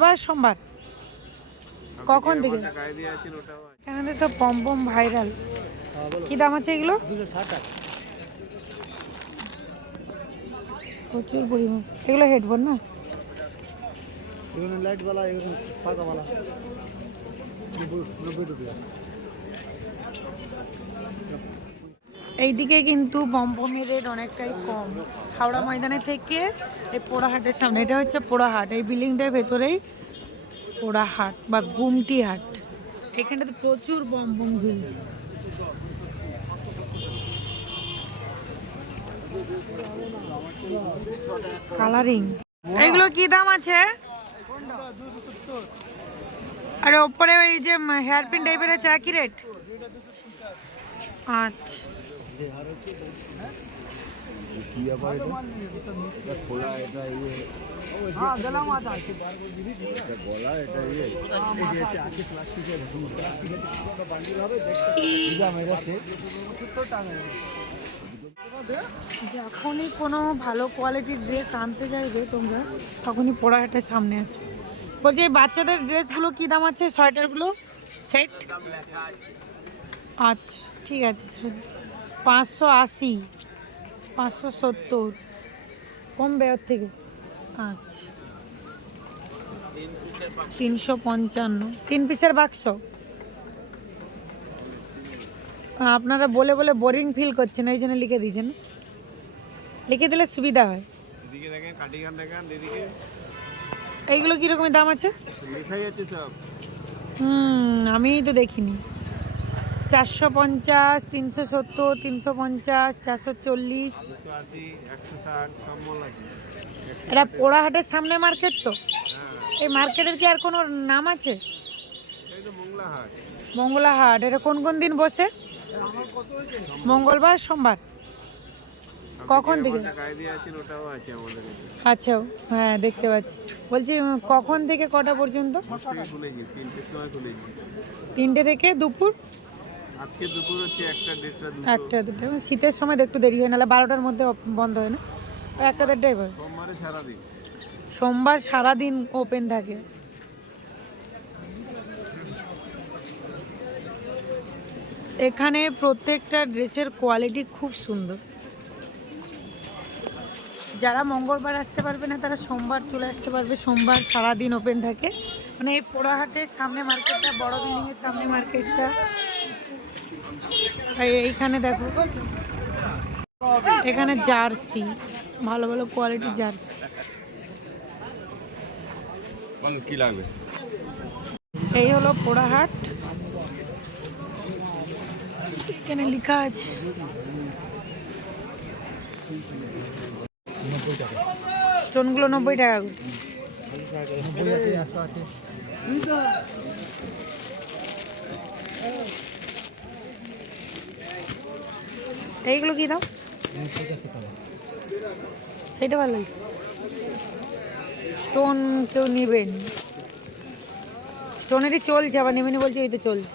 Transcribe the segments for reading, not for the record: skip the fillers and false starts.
মঙ্গলবার সোমবার কখন থেকে? এখানে সব পম্পম ভাইরাল। কি দাম আছে এগুলো? 260 টাকা। প্রচুর পরিমাণ। এগুলো হেডফোন না? এগুলো লাইটওয়ালা, এগুলো পাকাওয়ালা। 90 টাকা। এইদিকে কিন্তু পম্পমের রেট অনেকটাই কম। হাওড়া ময়দানে থেকে এই পোড়াহাটের সামনে, এটা হচ্ছে পোড়াহাট, এই বিল্ডিংটার ভেতরেই পোড়াহাট বা গুমটি হাট। এখানটাতে প্রচুর পম্পম ঝুলছে। কালারিং। এইগুলো কি দাম আছে? আরে ওপরে ওই যে হেয়ার পিন টাইপের আছে, একই রেট? আচ্ছা। যখনই কোনো ভালো কোয়ালিটির ড্রেস আনতে চাইবে তোমরা, তখনই পোড়াহাটের সামনে আসবে। বলছি এই বাচ্চাদের ড্রেসগুলো কি দাম আছে? সোয়েটারগুলো সেট? আচ্ছা ঠিক আছে স্যার। 580, 570 কমবে ওর থেকে? আচ্ছা। 355 3 পিসের বাক্স। আপনারা বলে বলে বোরিং ফিল করছেন, এই জন্য লিখে দিয়েছেন। লিখে দিলে সুবিধা হয়। এইগুলো কিরকমের দাম আছে? আমি তো দেখিনি। 450, 370, 350, 440। এটা পোড়াহাটের সামনে মার্কেট তো? এই মার্কেটের কি আর কোনো নাম আছে? মঙ্গলা হাট। এটা কোন কোন দিন বসে? মঙ্গলবার সোমবার কখন থেকে? আচ্ছা হ্যাঁ দেখতে পাচ্ছি। বলছি কখন থেকে কটা পর্যন্ত? 3টে থেকে দুপুর? আজকে দুপুর হচ্ছে 1টা 2টা। শীতের সময় একটু দেরি হয়, নাহলে 12টার মধ্যে বন্ধ হয় না? 1টা 1:30 হয়। সোমবার সারাদিন ওপেন থাকে। এখানে প্রত্যেকটা ড্রেসের কোয়ালিটি খুব সুন্দর। যারা মঙ্গলবার আসতে পারবে না তারা সোমবার চলে আসতে পারবে। সোমবার সারাদিন ওপেন থাকে। মানে এই পোড়াহাটের সামনে মার্কেটটা, বড় বিল্ডিংয়ের সামনে মার্কেটটা। এইখানে দেখো, এখানে জার্সি, ভালো ভালো কোয়ালিটির জার্সি। কি লাগবে? এই হলো পোড়াহাট। এখানে লেখা আছে স্টোনগুলো 90 টাকা করে। এইগুলো কি দাম? সেটা ভালো লাগছে। স্টোন কেউ নেবেন? স্টোনেরই চলছে, আবার নেবেনি বলছে, এই তো চলছে।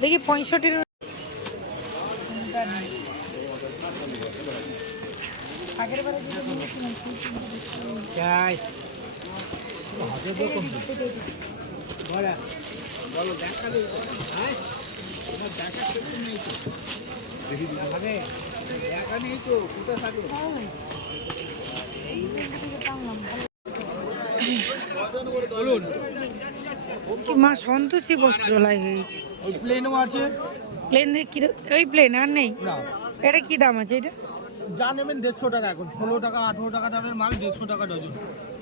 দেখি 65। আগের বারে মা সন্তোষী বস্ত্রালয় হয়েছে। প্লেনও আছে। প্লেন কি? ওই প্লেন আর নেই? না, এটা কি দাম আছে? এটা যা নেবেন 150 টাকা। এখন 16 টাকা 18 টাকা দামের মাল 150 টাকা ডজন।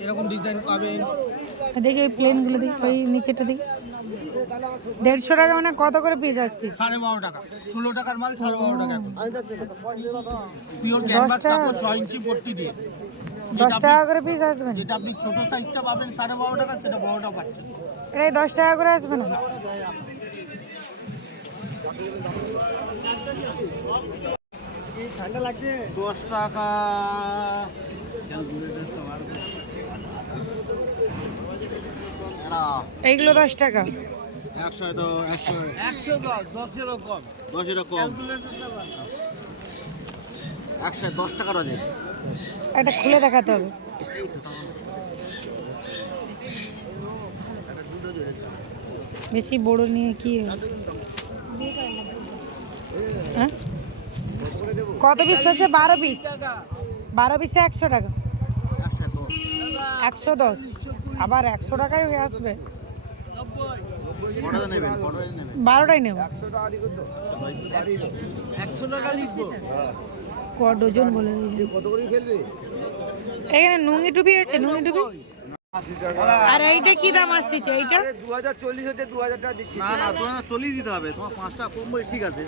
এরকম ডিজাইন পাবেন। দেখি ওই প্লেনগুলো দেখি, ওই নিচেটা দেখি। 150 টাকা মানে কত করে পিস আসতিস? 12.5 টাকা। 16 টাকার মাল 12.5 টাকা এখন। পিওর ক্যানভাস কাপড় 6 ইঞ্চি পট্টি দিয়ে। 10 টাকা করে পিস আসবে না? যেটা আপনি ছোট সাইজটা পাবেন 12.5 টাকা, সেটা বড়টা পাচ্ছেন। এটাই 10 টাকা করে আসবে না? ঠান্ডা লাগছে। 10 টাকা। এইগুলো 10 টাকা। 100 তো 100 10 এরকম 10 এরকম 110 টাকা ডজন। এটা খুলে দেখাতে হবে। বেশি বড় নিয়ে কি হ্যাঁ? কত পিস হচ্ছে? 12 পিস। 12 পিসে 100 টাকা। 110 আবার 100 টাকায় হয়ে আসবে। 12টাই নেব। 100 টাকা লিখবো। ক ডজন বলে দিয়েছে। কত করে ফেলবে? এখানে নুঙ্গি টুপি আছে, নুঙ্গি টুপি। আর এইটা কি দাম আসতেছে? এইটা 2040 হতে 2000 টাকা দিচ্ছি। না না, তোমার 40 দিতে হবে। তোমার 5 টাকা কম বলে ঠিক আছে।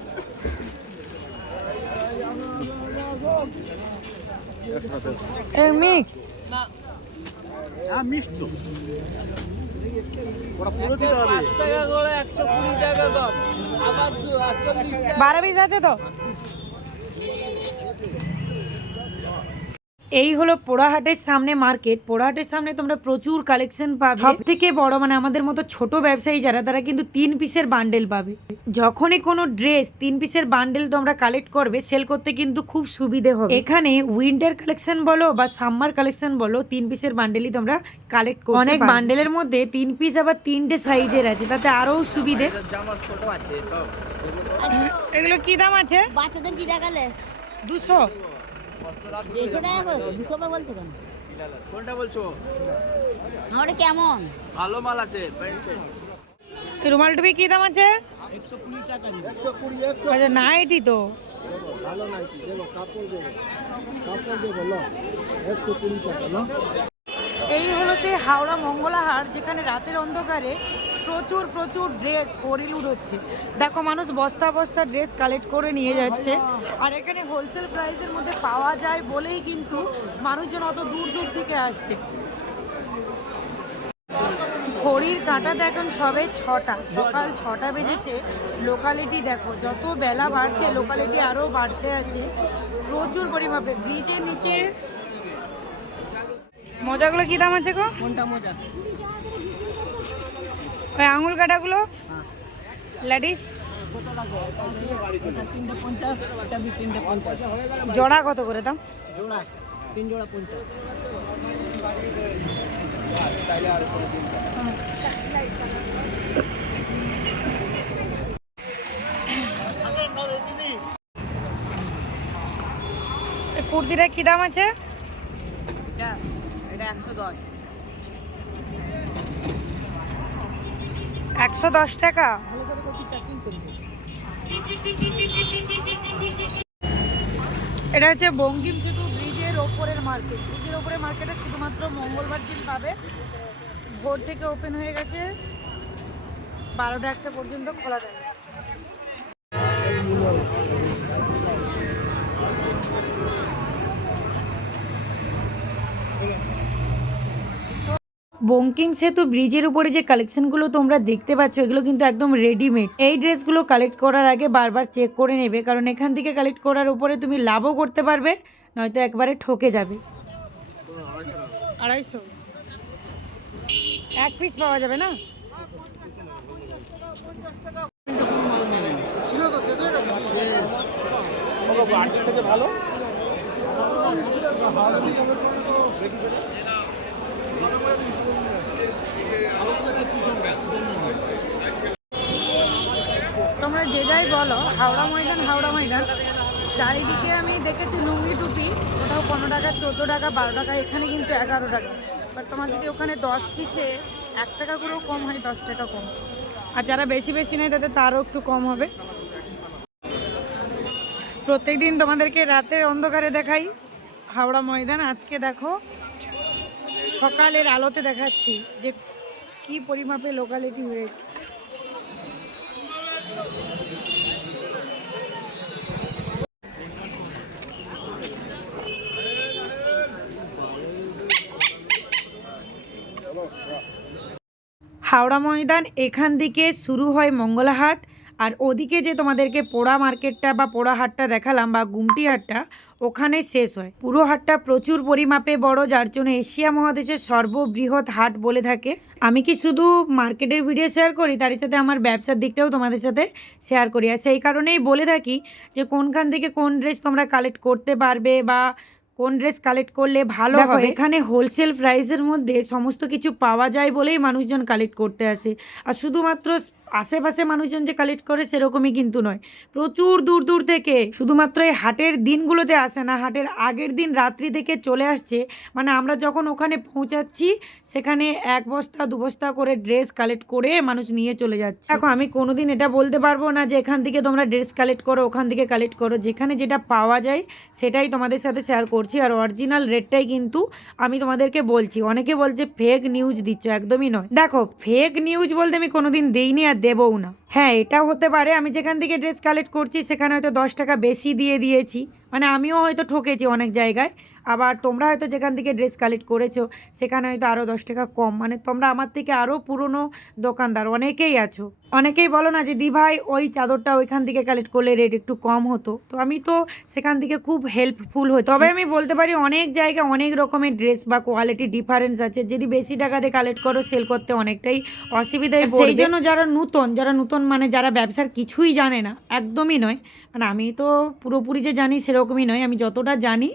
মিক্স হ্যাঁ, মিক্স তো। ওরা পুরো দিতে হবে। 5 টাকা করে 120 টাকা দাম। আবার 40 12 পিস আছে তো। এই হলো পোড়াহাটের সামনে মার্কেট। পোড়াহাটের সামনে তোমরা প্রচুর কালেকশন পাবে। সব থেকে বড় মানে আমাদের মতো ছোট ব্যবসায়ী যারা, তারা কিন্তু 3 পিসের বান্ডেল পাবে। যখনই কোনো ড্রেস 3 পিসের বান্ডেল তোমরা কালেক্ট করবে, সেল করতে কিন্তু খুব সুবিধে হবে। এখানে উইন্টার কালেকশন বলো বা সামার কালেকশন বলো, 3 পিসের বান্ডেলই তোমরা কালেক্ট করতে পারবে। অনেক বান্ডেলের মধ্যে 3 পিস আবার 3টে সাইজের আছে, তাতে আরো সুবিধে। এগুলো কি দাম আছে? বাচ্চাদের কি দেখালে? 200। 150 টাকা করে 200 টাকা বলছো কেন? কোনটা বলছো? আমার কেমন? ভালো মাল আছে। রুমাল টুপি কি দাম আছে? 120 টাকা দিন। আচ্ছা নাইটি তো ভালো নাইটি দেবো, কাপড় দেবো। কাপড় দেবো না। 120 টাকা না। এই হলো সেই হাওড়া মঙ্গলাহাট, যেখানে রাতের অন্ধকারে প্রচুর প্রচুর ড্রেস হরিলুড হচ্ছে। দেখো মানুষ বস্তা বস্তা ড্রেস কালেক্ট করে নিয়ে যাচ্ছে। আর এখানে হোলসেল প্রাইসের মধ্যে পাওয়া যায় বলেই কিন্তু মানুষজন অত দূর দূর থেকে আসছে। ঘড়ির কাঁটাতে এখন সবে 6টা, সকাল 6টা বেজেছে। লোকালিটি দেখো, যত বেলা বাড়ছে লোকালিটি আরও বাড়তে আছে প্রচুর পরিমাণে। ব্রিজের নিচে মোজাগুলো কি দাম আছে গো? কোনটা মজা? ওই আঙুল কাটাগুলো লেডিস জোড়া কত করে দাম? জোড়া 3 জোড়া 50। এই কুর্তিটা কি দাম আছে? এটা 110। 110 টাকা। ভালো করে কপি প্যাকিং করে দিন। এটা হচ্ছে বঙ্কিম সেতু ব্রিজের ওপরের মার্কেট। ব্রিজের ওপরের মার্কেটে শুধুমাত্র মঙ্গলবার দিন পাবে। ভোর থেকে ওপেন হয়ে গেছে, 12টা 1টা পর্যন্ত খোলা থাকে। বঙ্কিম সেতু ব্রিজের উপরে যে কালেকশনগুলো তোমরা দেখতে পাচ্ছ, এগুলো কিন্তু একদম রেডিমেড। এই ড্রেসগুলো কালেক্ট করার আগে বারবার চেক করে নেবে, কারণ এখান থেকে কালেক্ট করার উপরে তুমি লাভও করতে পারবে, নয়তো একবারে ঠকে যাবে। 250 এক পিস পাওয়া যাবে না? ছিল তো শেষ হয়ে গেছে। বাড়ি থেকে ভালো। তোমরা যে যাই বলো, হাওড়া ময়দান হাওড়া ময়দান, চারিদিকে আমি দেখেছি লুঙ্গি টুপি, কোথাও 15 টাকা 14 টাকা 12 টাকা, এখানে কিন্তু 11 টাকা। বাট তোমার যদি ওখানে 10 পিসে 1 টাকা করেও কম হয়, 10 টাকা কম। আর যারা বেশি বেশি নেয় তাদের তারও একটু কম হবে। প্রত্যেকদিন তোমাদেরকে রাতের অন্ধকারে দেখাই হাওড়া ময়দান। আজকে দেখো সকালের আলোতে দেখাচ্ছি যে কি পরিমাপে লোকালিটি হয়েছে। হাওড়া ময়দান এখান থেকে শুরু হয় মঙ্গলাহাট, আর ওদিকে যে তোমাদেরকে পোড়া মার্কেটটা বা পোড়া হাটটা দেখালাম বা গুমটি হাটটা, ওখানে শেষ হয়। পুরো হাটটা প্রচুর পরিমাপে বড়, যার জন্য এশিয়া মহাদেশের সর্ববৃহৎ হাট বলে থাকে। আমি কি শুধু মার্কেটের ভিডিও শেয়ার করি, তার সাথে আমার ব্যবসার দিকটাও তোমাদের সাথে শেয়ার করি। আর সেই কারণেই বলে থাকি যে কোনখান থেকে কোন ড্রেস তোমরা কালেক্ট করতে পারবে বা কোন ড্রেস কালেক্ট করলে ভালো হবে। এখানে হোলসেল প্রাইসের মধ্যে সমস্ত কিছু পাওয়া যায় বলেই মানুষজন কালেক্ট করতে আসে। আর শুধুমাত্র আশেপাশে মানুষজন যে কালেক্ট করে সেরকমই কিন্তু নয়, প্রচুর দূর দূর থেকে শুধুমাত্র এই হাটের দিনগুলোতে আসে না, হাটের আগের দিন রাত্রি থেকে চলে আসছে। মানে আমরা যখন ওখানে পৌঁছাচ্ছি সেখানে 1 বস্তা 2 বস্তা করে ড্রেস কালেক্ট করে মানুষ নিয়ে চলে যাচ্ছে। দেখো আমি কোনোদিন এটা বলতে পারবো না যে এখান থেকে তোমরা ড্রেস কালেক্ট করো, ওখান থেকে কালেক্ট করো, যেখানে যেটা পাওয়া যায় সেটাই তোমাদের সাথে শেয়ার করছি। আর অরিজিনাল রেটটাই কিন্তু আমি তোমাদেরকে বলছি। অনেকে বলছে ফেক নিউজ দিচ্ছ, একদমই নয়। দেখো ফেক নিউজ বলতে আমি কোনোদিন দেইনি আর দেবও না। হ্যাঁ এটাও হতে পারে আমি যেখান থেকে ড্রেস কালেক্ট করছি সেখানে হয়তো 10 টাকা বেশি দিয়ে দিয়েছি, মানে আমিও হয়তো ঠকেছি অনেক জায়গায়। আবার তোমরা হয়তো যেখান থেকে ড্রেস কালেক্ট করেছো সেখানে হয়তো আরও 10 টাকা কম, মানে তোমরা আমার থেকে আরও পুরনো দোকানদার অনেকেই আছো। অনেকেই বলো না যে দি ভাই ওই চাদরটা ওইখান থেকে কালেক্ট করলে রেট একটু কম হতো, তো আমি তো সেখান থেকে খুব হেল্পফুল হই। তবে আমি বলতে পারি অনেক জায়গায় অনেক রকমের ড্রেস বা কোয়ালিটি ডিফারেন্স আছে, যদি বেশি টাকা দিয়ে কালেক্ট করো সেল করতে অনেকটাই অসুবিধায় পড়বে। সেই জন্য যারা নতুন মানে যারা ব্যবসার কিছুই জানে না, একদমই নয়, মানে আমি তো পুরোপুরি যে জানি সেরকমই নয়, আমি যতটা জানি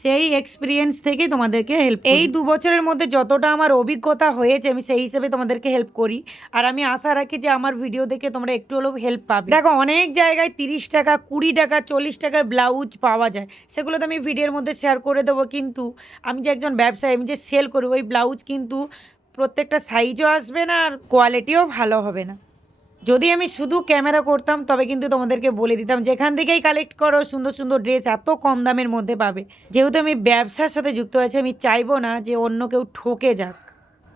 সেই এক্সপিরিয়েন্স থেকে তোমাদেরকে হেল্প। এই 2 বছরের মধ্যে যতটা আমার অভিজ্ঞতা হয়েছে আমি সেই হিসেবে তোমাদেরকে হেল্প করি। আর আমি আশা রাখি যে আমার ভিডিও দেখে তোমরা একটু হলেও হেল্প পাবে। দেখো অনেক জায়গায় 30 টাকা 20 টাকা 40 টাকার ব্লাউজ পাওয়া যায়, সেগুলো তো আমি ভিডিওর মধ্যে শেয়ার করে দেবো, কিন্তু আমি যে একজন ব্যবসায়ী, আমি যে সেল করি, ওই ব্লাউজ কিন্তু প্রত্যেকটা সাইজও আসবে না আর কোয়ালিটিও ভালো হবে না। যদি আমি শুধু ক্যামেরা করতাম তবে কিন্তু তোমাদেরকে বলে দিতাম যেখান থেকেই কালেক্ট করো সুন্দর সুন্দর ড্রেস এত কম দামের মধ্যে পাবে। যেহেতু আমি ব্যবসার সাথে যুক্ত আছি, আমি চাইবো না যে অন্য কেউ ঠকে যাক,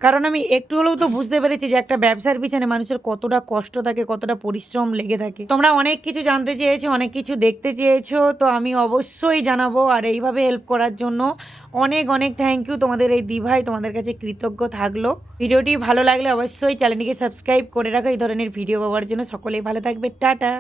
কারণ আমি একটু হলেও তো বুঝতে পেরেছি যে একটা ব্যবসার পিছনে মানুষের কতটা কষ্ট থাকে, কতটা পরিশ্রম লেগে থাকে। তোমরা অনেক কিছু জানতে চেয়েছো, অনেক কিছু দেখতে চেয়েছো, তো আমি অবশ্যই জানাবো। আর এইভাবে হেল্প করার জন্য অনেক অনেক থ্যাংক ইউ তোমাদের এই দিভাই, তোমাদের কাছে কৃতজ্ঞ থাকলো। ভিডিওটি ভালো লাগলে অবশ্যই চ্যানেলটিকে সাবস্ক্রাইব করে রাখো এই ধরনের ভিডিও পাওয়ার জন্য। সকলেই ভালো থাকবে, টাটা।